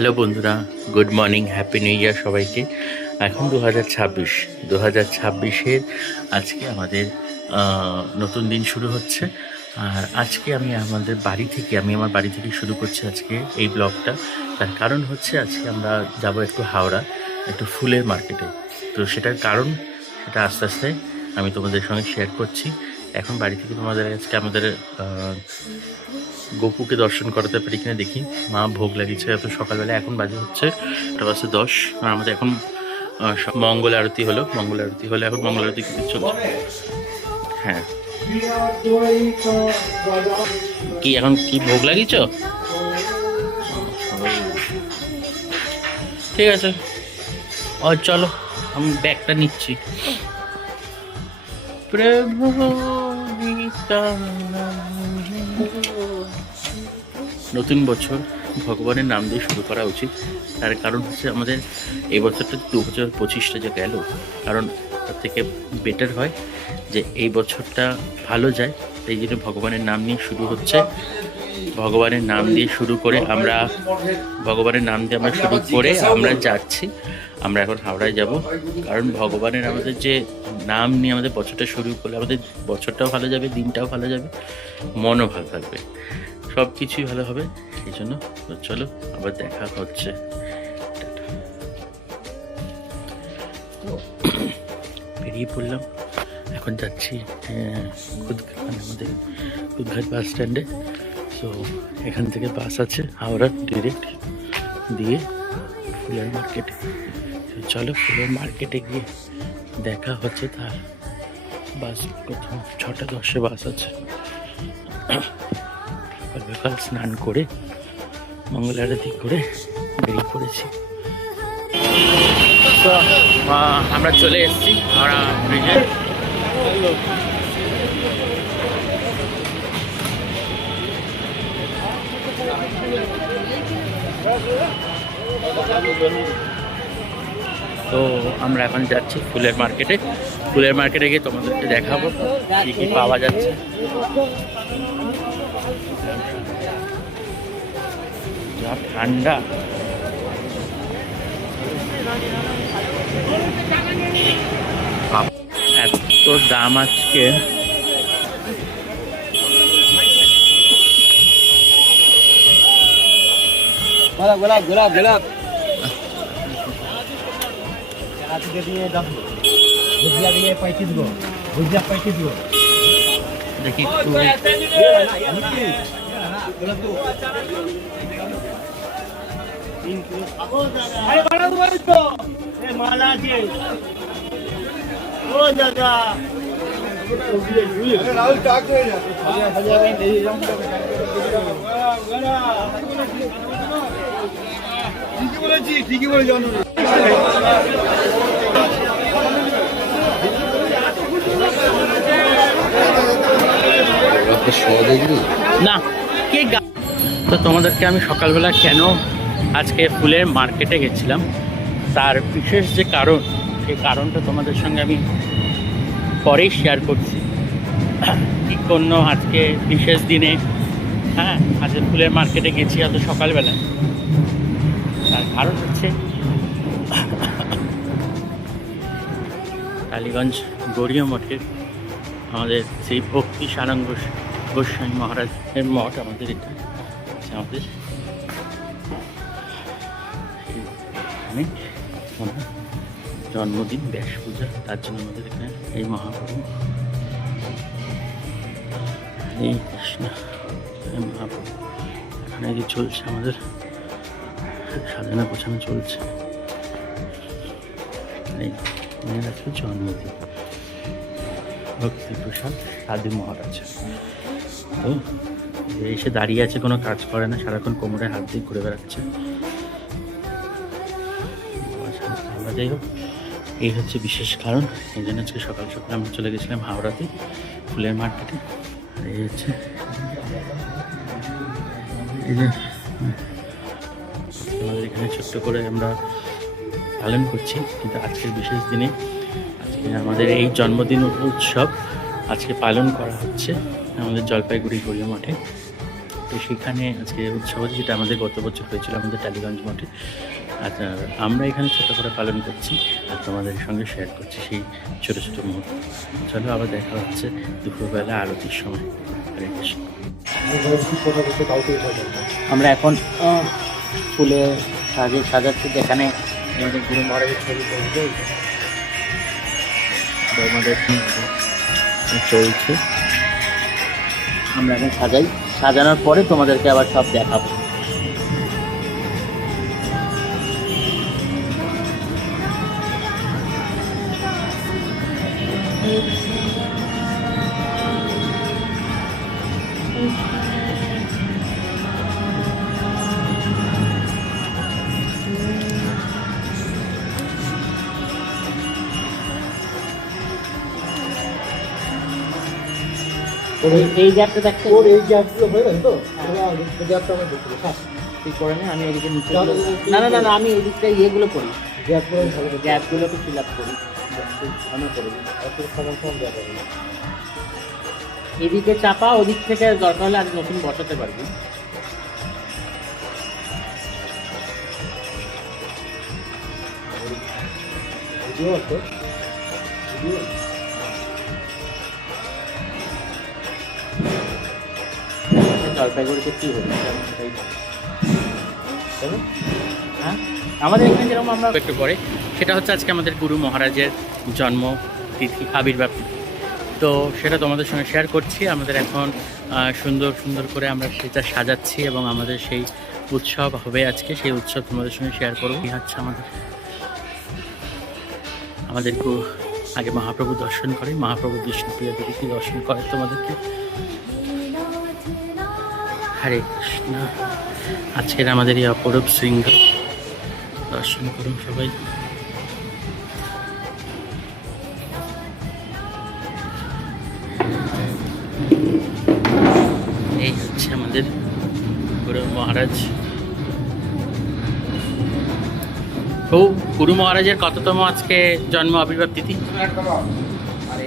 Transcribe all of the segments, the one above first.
Hello বন্ধুরা, good morning, happy new year সবাইকে। এখন 2026 আজকে আমাদের নতুন দিন শুরু হচ্ছে। আর আজকে আমি আমার বাড়ি থেকে শুরু করছি আজকে এই ব্লগটা। তার কারণ হচ্ছে আজকে আমরা যাব একটু হাওড়া, একটু ফুলের মার্কেটে। তো সেটার কারণ সেটা আস্তে আস্তে আমি তোমাদের সঙ্গে শেয়ার করছি। এখন বাড়ি থেকে তোমাদের আজকে আমাদের গোপুকে দর্শন করাতে পারি কিনা দেখি। মা ভোগ লাগিয়েছে এত সকালবেলা, এখন বাজে হচ্ছে 10:10। আর আমাদের এখন মঙ্গল আরতি হলো এখন মঙ্গল আরতি কিন্তু চলছে। হ্যাঁ, কি এখন কি ভোগ লাগিয়েছ? ঠিক আছে, চলো আমি ব্যাগটা নিচ্ছি। প্রভু নতুন বছর ভগবানের নাম দিয়ে শুরু করা উচিত। তার কারণ হচ্ছে আমাদের এই বছরটা 2025টা যে গেল, কারণ তার থেকে বেটার হয় যে এই বছরটা ভালো যায়। এই জন্য ভগবানের নাম নিয়ে শুরু হচ্ছে। ভগবানের নাম দিয়ে শুরু করে আমরা যাচ্ছি। আমরা এখন হাওড়ায় যাব, কারণ ভগবানের আমাদের যে নাম নিয়ে আমাদের বছরটা শুরু করলে আমাদের বছরটাও ভালো যাবে, দিনটাও ভালো যাবে, মনও ভালো থাকবে, সব কিছুই ভালো হবে। এই জন্য চলো আবার দেখা হচ্ছে। বেরিয়ে পড়লাম, এখন যাচ্ছি আমাদের কুদঘাট বাস স্ট্যান্ডে। তো এখান থেকে বাস আছে হাওড়া ডিরেক্ট দিয়ে ফুলের মার্কেটে। চলো ফুলের মার্কেটে গিয়ে দেখা হচ্ছে। তার বাস প্রথম 6:10 বাস আছে। সকাল স্নান করে মঙ্গল আরতি করে বেরিয়ে পড়েছি। তো আমরা চলে এসেছি হাওড়া ব্রিজে। তো আমরা এখন যাচ্ছি ফুলের মার্কেটে গিয়ে তোমাদেরকে দেখাবো কি কি পাওয়া যাচ্ছে। যা ঠান্ডা, এত দাম আজকে। দেখি ঠিকই বলে জানো না কে। তো তোমাদেরকে আমি সকালবেলা কেন আজকে ফুলের মার্কেটে গেছিলাম তার বিশেষ যে কারণ, সেই কারণটা তোমাদের সঙ্গে আমি পরেই শেয়ার করছি। কি কোনো আজকে বিশেষ দিনে আজকে ফুলের মার্কেটে গেছি এত সকালবেলায়। তার কারণ হচ্ছে টালিগঞ্জ গৌরীয় মঠের আমাদের সেই ভক্তি সারঙ্গ গোস্বামী মহারাজের মঠ। আমাদের এটা আমাদের জন্মদিন, ব্যাস পূজা, তার জন্য আমাদের এখানে এই মহাপ্রভু এই কৃষ্ণ মহাপ্রভু এখানে যে চলছে আমাদের সাজানো গোছানো চলছে। এই আজকে জন্মদিন ভক্তি প্রসাদ সাধু মহারাজ। তো এসে দাঁড়িয়ে আছে, কোনো কাজ করে না, সারাক্ষণ কোমরে হাত দিয়ে ঘুরে বেড়াচ্ছে। যাই হোক, এই হচ্ছে বিশেষ কারণ। এই জন্য আজকে সকাল সকাল আমরা চলে গেছিলাম হাওড়াতে ফুলের মার্কেটে। আর এই হচ্ছে এই যে আমাদের এখানে ছোট্ট করে আমরা পালন করছি, কিন্তু আজকের বিশেষ দিনে আজকে আমাদের এই জন্মদিন উৎসব আজকে পালন করা হচ্ছে আমাদের জলপাইগুড়ি গড়িয়া মঠে। তো সেখানে আজকে উৎসব হচ্ছে, যেটা আমাদের গত বছর হয়েছিল আমাদের টালিগঞ্জ মঠে। আচ্ছা, আমরা এখানে ছোটো করে পালন করছি আর তোমাদের সঙ্গে শেয়ার করছি সেই ছোটো ছোটো মুহূর্ত। চলো আবার দেখা হচ্ছে দুপুরবেলা আরতির সময়। হরে কৃষ্ণ। আমরা এখন ফুলে সাজাচ্ছি, যেখানে আমাদের গুরু মহারাজের ছবি তুলবে। তো আমাদের চলছে, আমরা এখন সাজাই, সাজানোর পরে তোমাদেরকে আবার সব দেখাবো। এই গ্যাপটা দেখতে, ওর এই গ্যাপগুলো হয়ে গেছে তো, এই গ্যাপটা আমরা দেখতে পাই। ঠিক করে নে, আমি এদিকে নিচে, না না না, আমি এই দিকটা ইয়েগুলো করি, গ্যাপগুলোকে ফিল আপ করি, ঘন করে দিই, একটু সমান সমান গ্যাপ হবে। এদিকে চাপা, ওদিক থেকে দরকার হলে আর নতুন বসাতে পারবি। জলপাইগুড়িতে কী হচ্ছে হ্যাঁ, আমাদের এখানে যেরকম আমরা একটু পরে, সেটা হচ্ছে আজকে আমাদের গুরু মহারাজের জন্ম তিথি, আবির্ভাব তিথি। তো সেটা তোমাদের সঙ্গে শেয়ার করছি। আমাদের এখন সুন্দর সুন্দর করে আমরা সেটা সাজাচ্ছি এবং আমাদের সেই উৎসব হবে আজকে, সেই উৎসব তোমাদের সঙ্গে শেয়ার করবো। এই হচ্ছে আমাদের আগে মহাপ্রভু দর্শন করে, মহাপ্রভু বিষ্ণুপ্রিয়া দেবীকে দর্শন করে তোমাদেরকে। হরে কৃষ্ণ। আজকের আমাদের এই অপরূপ শৃঙ্গ দর্শন করুন সবাই। এই হচ্ছে আমাদের গুরু মহারাজ। ও গুরু মহারাজের কততম আজকে জন্ম আবির্ভাব তিথি?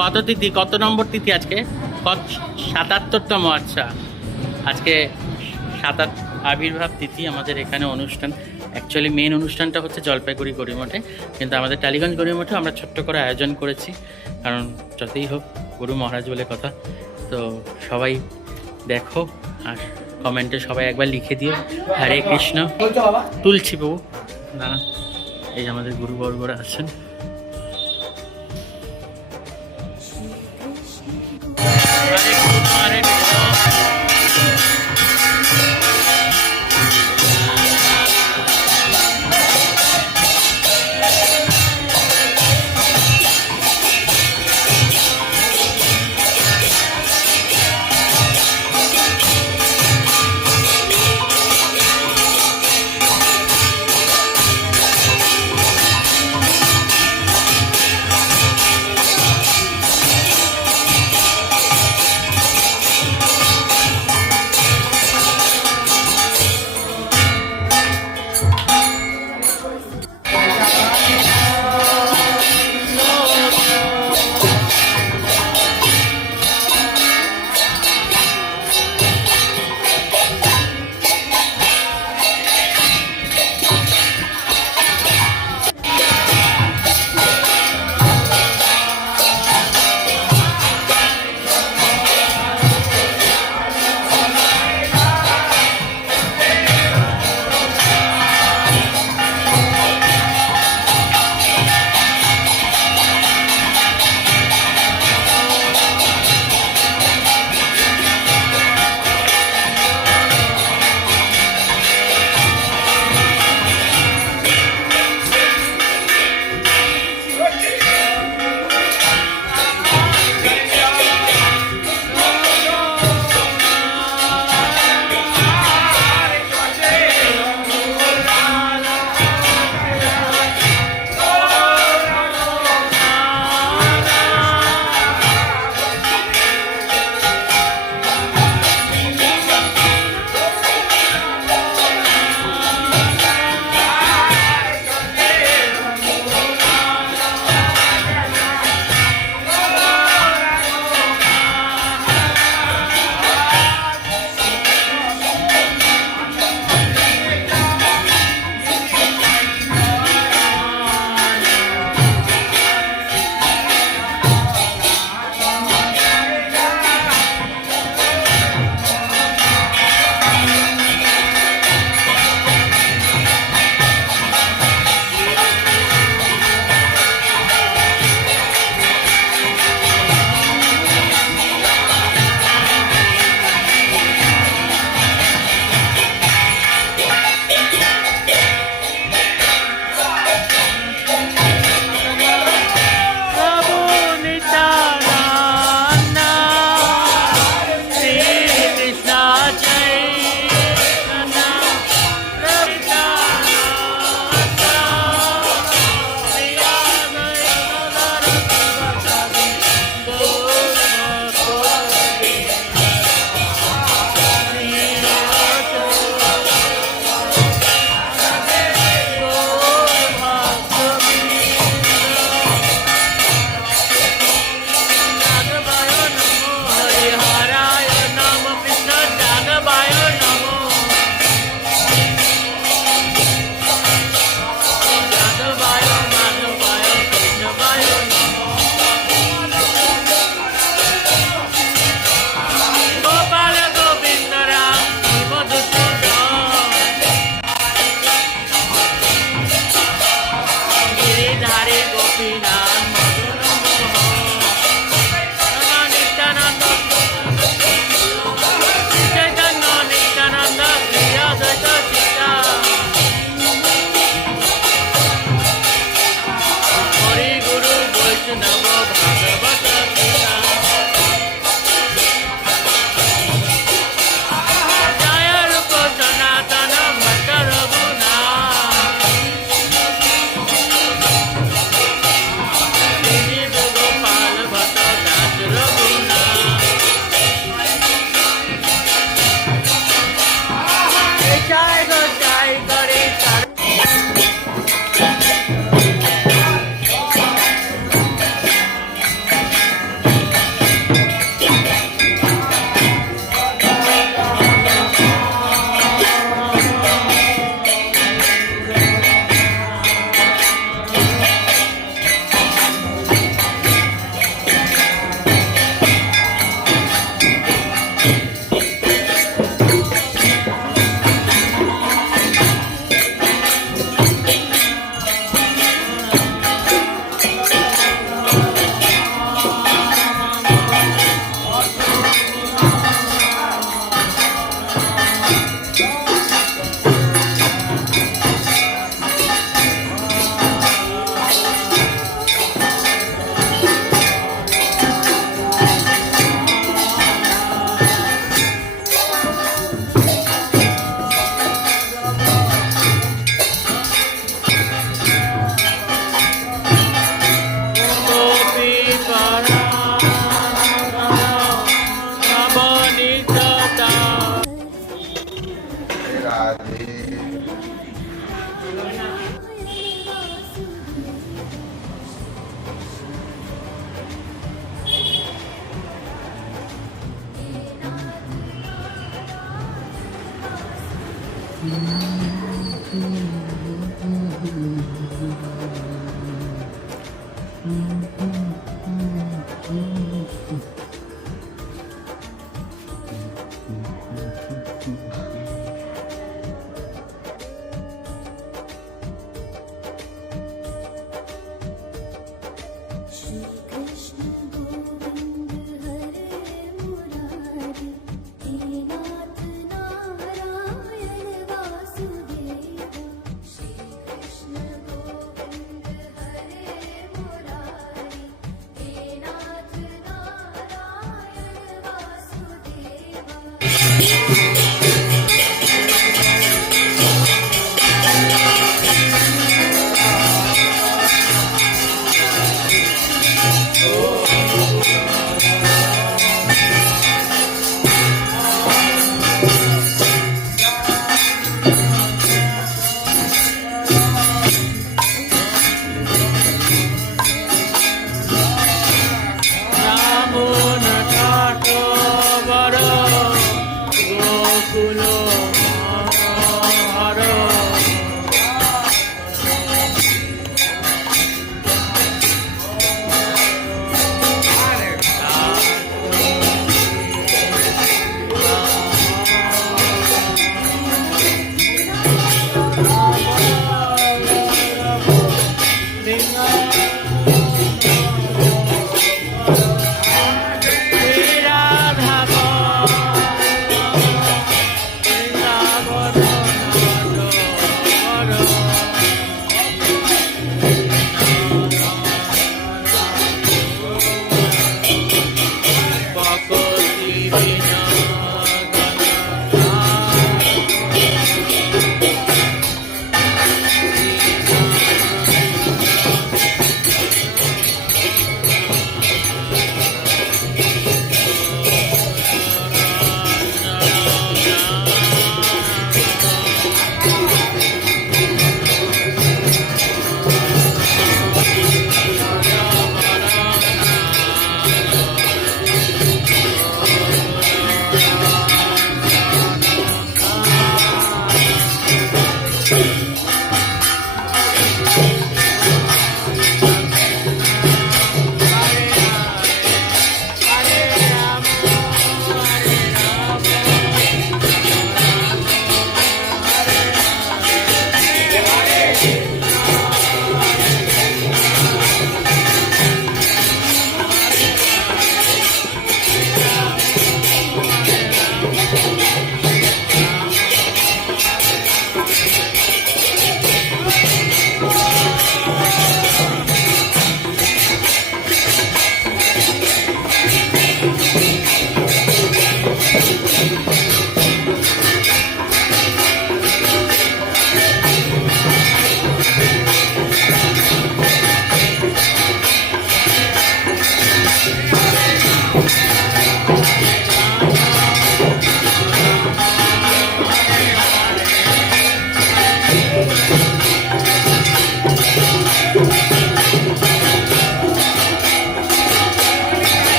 কত তিথি, কত নম্বর তিথি আজকে? ৭৭তম। আচ্ছা, আজকে আবির্ভাব তিথি আমাদের এখানে অনুষ্ঠান। অ্যাকচুয়ালি মেন অনুষ্ঠানটা হচ্ছে জলপাইগুড়ি গড়িমঠে, কিন্তু আমাদের টালিগঞ্জ গড়িমঠে আমরা ছোট্ট করে আয়োজন করেছি, কারণ যতই হোক গুরু মহারাজ বলে কথা। তো সবাই দেখো আর কমেন্টে সবাই একবার লিখে দিও হরে কৃষ্ণ। তুলছি বাবু, না এই আমাদের গুরুবর্গরা আছেন।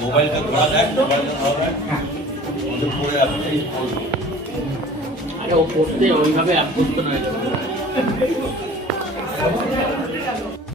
মোবাইলটা ধরা যায়, মোবাইলটা ধরা যায়, ওদের পরে আপনি আরে ও করতে ওইভাবে অ্যাপ করতে নয়